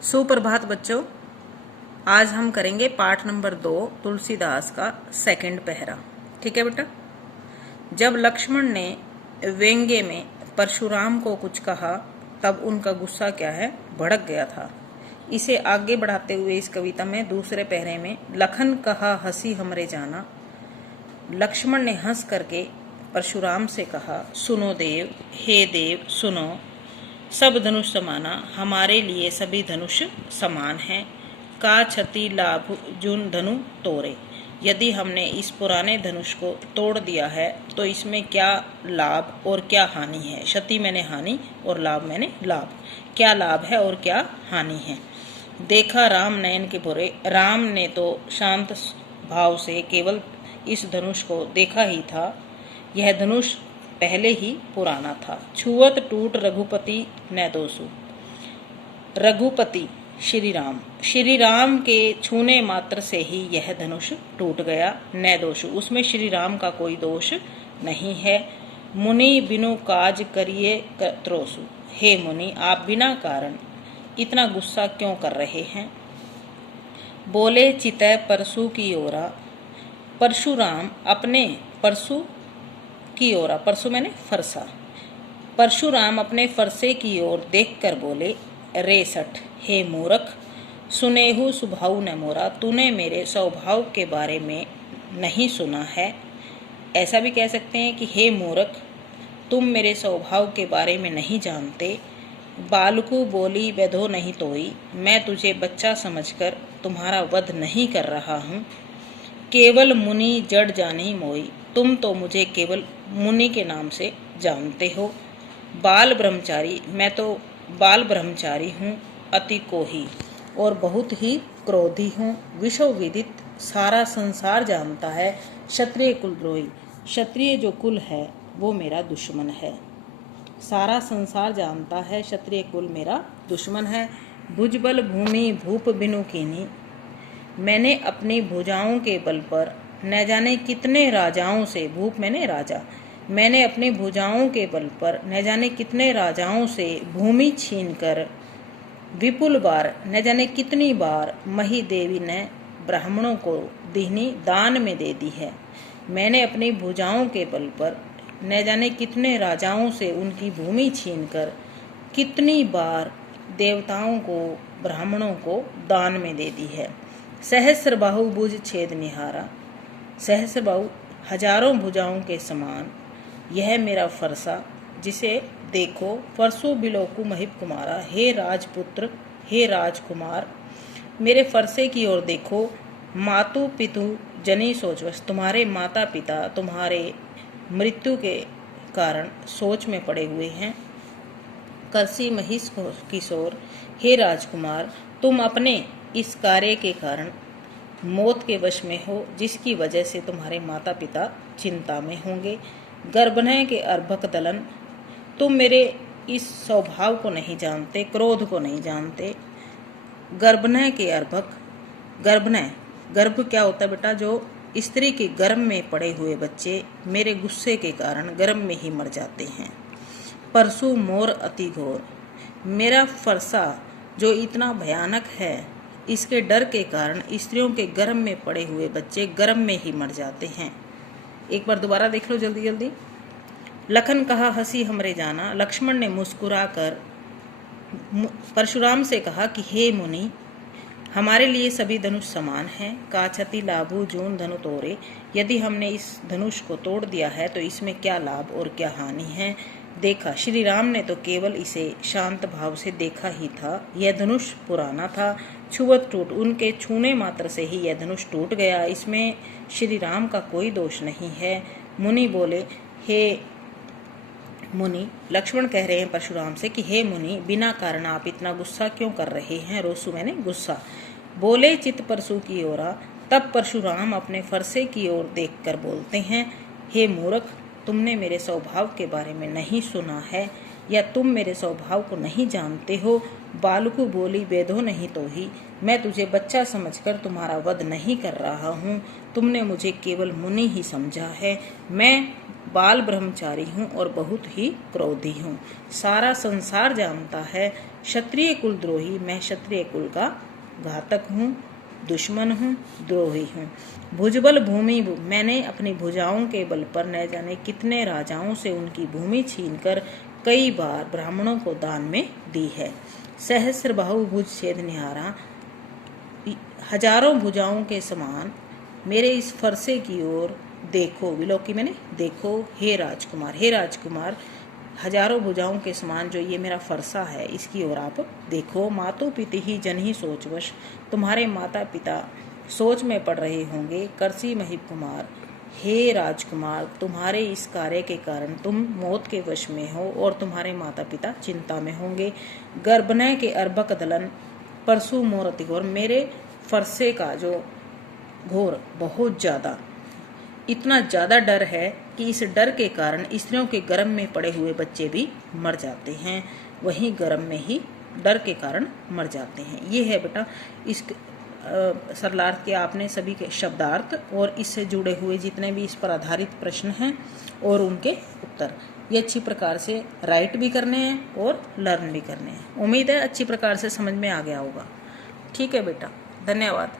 सुप्रभात बच्चों। आज हम करेंगे पाठ नंबर 2 तुलसीदास का सेकंड पहरा। ठीक है बेटा। जब लक्ष्मण ने व्यंग्य में परशुराम को कुछ कहा तब उनका गुस्सा क्या है, भड़क गया था। इसे आगे बढ़ाते हुए इस कविता में दूसरे पहरे में लखन कहा हंसी हमरे जाना, लक्ष्मण ने हंस करके परशुराम से कहा, सुनो देव, हे देव सुनो, सब धनुष समाना, हमारे लिए सभी धनुष समान हैं। का क्षति लाभ जुन धनु तोड़े, यदि हमने इस पुराने धनुष को तोड़ दिया है तो इसमें क्या लाभ और क्या हानि है। क्षति मैंने हानि और लाभ मैंने लाभ। क्या लाभ है और क्या हानि है। देखा राम नयन के बुरे, राम ने तो शांत भाव से केवल इस धनुष को देखा ही था, यह धनुष पहले ही पुराना था। छुअत टूट रघुपति न दोषु, रघुपति श्री राम के छूने मात्र से ही यह धनुष टूट गया। न दोषु, उसमें श्री राम का कोई दोष नहीं है। मुनि बिनु काज करिए त्रोसु, हे मुनि आप बिना कारण इतना गुस्सा क्यों कर रहे हैं। बोले चितय परसु की ओरा, परशुराम अपने परसु की ओर, परसु मैंने फरसा, परशुराम अपने फरसे की ओर देखकर बोले, रे सठ, हे मूर्ख, सुनेहु स्वभाव न मोरा, तूने मेरे स्वभाव के बारे में नहीं सुना है। ऐसा भी कह सकते हैं कि हे मूर्ख, तुम मेरे स्वभाव के बारे में नहीं जानते। बालकू बोली बेधो नहीं तोई, मैं तुझे बच्चा समझकर तुम्हारा वध नहीं कर रहा हूँ। केवल मुनि जड़ जानी मोई, तुम तो मुझे केवल मुनि के नाम से जानते हो। बाल ब्रह्मचारी, मैं तो बाल ब्रह्मचारी हूँ, अति कोही और बहुत ही क्रोधी हूँ। विश्व विदित, सारा संसार जानता है, क्षत्रिय कुलद्रोही, क्षत्रिय जो कुल है वो मेरा दुश्मन है। सारा संसार जानता है क्षत्रिय कुल मेरा दुश्मन है। भुजबल भूमि भूप बिनु कीनी, मैंने अपनी भुजाओं के बल पर न जाने कितने राजाओं से, भूप मैंने राजा, मैंने अपनी भुजाओं के बल पर न जाने कितने राजाओं से भूमि छीनकर विपुल बार, न जाने कितनी बार मही देवी ने ब्राह्मणों को दीनी दान में दे दी है। मैंने अपनी भुजाओं के बल पर न जाने कितने राजाओं से उनकी भूमि छीनकर कितनी बार देवताओं को ब्राह्मणों को दान में दे दी है। सहस्र बाहु भुज छेद निहारा, सहस्र बाहु हजारों भुजाओं के समान यह मेरा फरसा, जिसे देखो फरसो बिलोकु महिप कुमारा, हे राजपुत्र, हे राजकुमार, मेरे फरसे की ओर देखो। मातु पितु जनी सोचवश, तुम्हारे माता पिता तुम्हारे मृत्यु के कारण सोच में पड़े हुए हैं। करसी महिष किशोर, हे राजकुमार, तुम अपने इस कार्य के कारण मौत के वश में हो, जिसकी वजह से तुम्हारे माता पिता चिंता में होंगे। गर्भनय के अर्भक दलन, तुम मेरे इस स्वभाव को नहीं जानते, क्रोध को नहीं जानते। गर्भनय के अर्भक, गर्भनय, गर्भ क्या होता है बेटा, जो स्त्री के गर्भ में पड़े हुए बच्चे मेरे गुस्से के कारण गर्भ में ही मर जाते हैं। परसु मोर अति घोर, मेरा फरसा जो इतना भयानक है, इसके डर के कारण स्त्रियों के गर्भ में पड़े हुए बच्चे गर्भ में ही मर जाते हैं। एक बार दोबारा देख लो जल्दी जल्दी। लखन कहा हंसी हमरे जाना, लक्ष्मण ने मुस्कुरा कर परशुराम से कहा कि हे मुनि, हमारे लिए सभी धनुष समान हैं। का क्षति लाभु जून धनु तोड़े, यदि हमने इस धनुष को तोड़ दिया है तो इसमें क्या लाभ और क्या हानि है। देखा, श्री राम ने तो केवल इसे शांत भाव से देखा ही था, यह धनुष पुराना था। छुअत टूट, उनके छूने मात्र से ही यह धनुष टूट गया, इसमें श्री राम का कोई दोष नहीं है। मुनि बोले, हे मुनि, लक्ष्मण कह रहे हैं परशुराम से कि हे मुनि, बिना कारण आप इतना गुस्सा क्यों कर रहे हैं। रोसु मैंने गुस्सा। बोले चित परसु की ओरा, तब परशुराम अपने फरसे की ओर देखकर बोलते हैं, हे मूर्ख, तुमने मेरे स्वभाव के बारे में नहीं सुना है, या तुम मेरे स्वभाव को नहीं जानते हो। बालकू बोली बेधो नहीं तो ही, मैं तुझे बच्चा समझकर तुम्हारा वध नहीं कर रहा हूँ, तुमने मुझे केवल मुनि ही समझा है। मैं बाल ब्रह्मचारी हूँ और बहुत ही क्रोधी हूँ। सारा संसार जानता है क्षत्रिय कुल द्रोही, मैं क्षत्रिय कुल का घातक हूँ, दुश्मन हूँ, द्रोही हूँ। भुजबल भूमि, मैंने अपनी भुजाओं के बल पर न जाने कितने राजाओं से उनकी भूमि छीनकर कई बार ब्राह्मणों को दान में दी है। सहस्र बाहु भुज छेद निहारा, हजारों भुजाओं के समान मेरे इस फरसे की ओर देखो। विलोकी मैंने देखो, हे राजकुमार, हे राजकुमार, हजारों भुजाओं के समान जो ये मेरा फरसा है इसकी ओर आप देखो। मातो पिता ही जन ही सोचवश, तुम्हारे माता पिता सोच में पड़ रहे होंगे। करसी महिब कुमार, हे राजकुमार, तुम्हारे इस कार्य के कारण तुम मौत के वश में हो और तुम्हारे माता पिता चिंता में होंगे। गर्भनय के अर्भक दलन परसु मोरति घोर, मेरे फरसे का जो घोर बहुत ज्यादा, इतना ज्यादा डर है कि इस डर के कारण स्त्रियों के गर्भ में पड़े हुए बच्चे भी मर जाते हैं, वहीं गर्भ में ही डर के कारण मर जाते हैं। ये है बेटा इस सरलार्थ के आपने सभी के शब्दार्थ और इससे जुड़े हुए जितने भी इस पर आधारित प्रश्न हैं और उनके उत्तर, ये अच्छी प्रकार से राइट भी करने हैं और लर्न भी करने हैं। उम्मीद है अच्छी प्रकार से समझ में आ गया होगा। ठीक है बेटा, धन्यवाद।